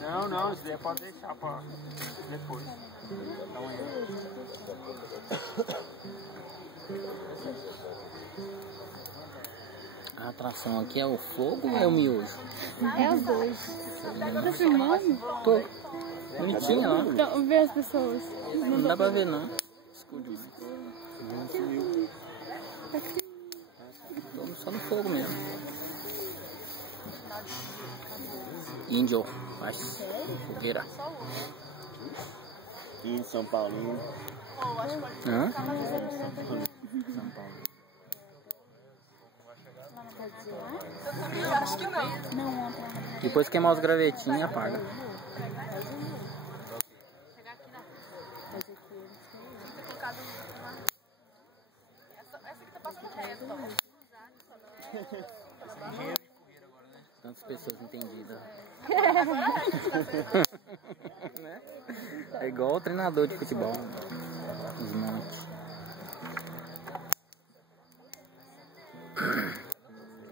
Não, não, isso daí pode deixar pra depois. Dá uma olhada. A atração aqui é o fogo ou é o miojo? É os dois. Tá filmando? Tô. Bonitinho, ó. Então, vê as pessoas. Não dá pra ver, não. Escuro demais. Tô só no fogo mesmo. Índio, faz fogueira. Aqui em São Paulo. Hã? São Paulo. Acho que não. Não, Depois queimar os gravetinhos e apaga. Chegar aqui na frente. Tinha que ter colocado essa que tá passando reto, ó. Tantas pessoas entendidas. Né? É igual o treinador de futebol. Os montes.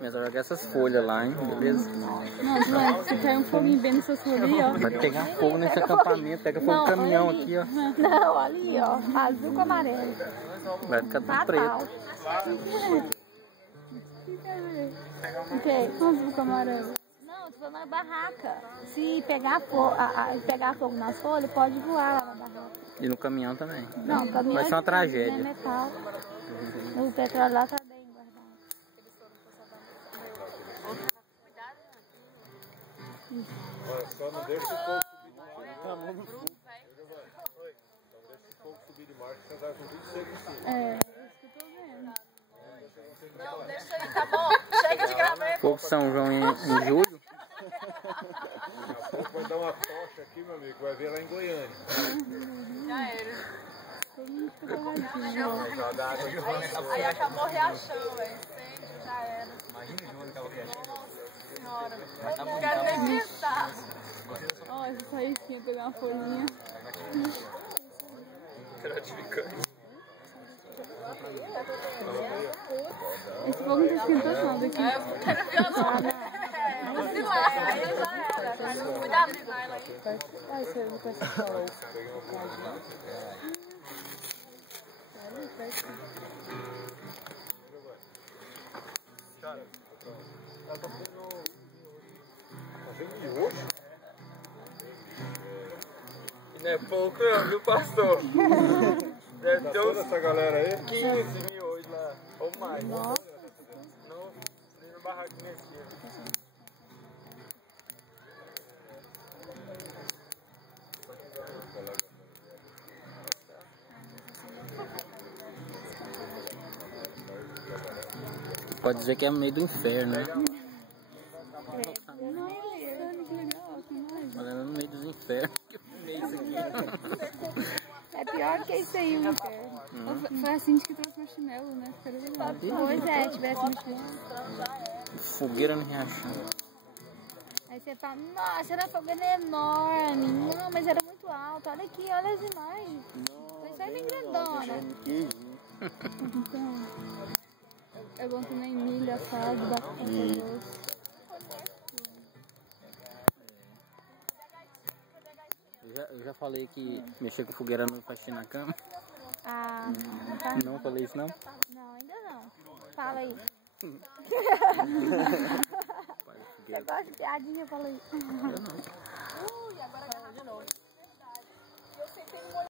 Mas eu jogar essas folhas lá, hein? Beleza? Nossa, mano, se cair um foguinho bem nessas folhas aí, ó. Vai pegar fogo nesse acampamento. Pega fogo do caminhão aqui, ó. Não, ali, ó. Azul com amarelo. Vai ficar tudo preto. O que? Azul com amarelo. Não, tô falando na barraca. Se pegar fogo nas folhas, pode voar lá na barraca. E no caminhão também. Não, o caminhão vai ser uma tragédia. É metal. O petróleo lá tá bem guardado. Olha, só não deixa o fogo subir de marcha. Não deixa o fogo subir de marcha, você vai com tudo seco em cima. É, isso que eu tô vendo. Não, deixa aí, tá bom? Chega de gravar. Fogo São João em julho. Daqui a pouco vai dar uma tocha aqui, meu amigo, vai ver lá em Goiânia. Já era. Aí Aí acabou o riachão, velho. Incêndio, já era. imagina o João naquela riachão. Nossa senhora. Não quero nem pensar. Ó, essa faísquinha, pegar uma folhinha. Gratificante. Esse fogo não tá esquentando nada aqui. Eu quero ver a mão. Se lá, aí já era. Cuidado, Ismael, aí. Vai ser, vou começar a falar. Cara, tá fazendo miojo? Não é pouco não, viu, pastor? Deve ter Toda uns essa galera aí? 15 mil hoje lá, ou mais. Nossa. Não, nem no barraquinho aqui. Pode dizer que é no meio do inferno, né? Nossa, que legal, que mais? Falando no meio dos infernos. Que eu filmei isso aqui. É pior que isso aí, o inferno. Foi assim que trouxe marshmallow, né? Pois é, tivesse marshmallow. Fogueira no riachão. Aí você fala, nossa, era fogueira enorme. Não, mas era muito alto. Olha aqui, olha as imagens. Foi só bem grandona. Então, é bom também milho assado, batata doce. Eu já falei que mexer com fogueira não faz xixi na cama. Ah, não tá. Não falei isso não? Não, ainda não. Fala aí. Pai, Você gosta de piadinha? Fala aí. eu não.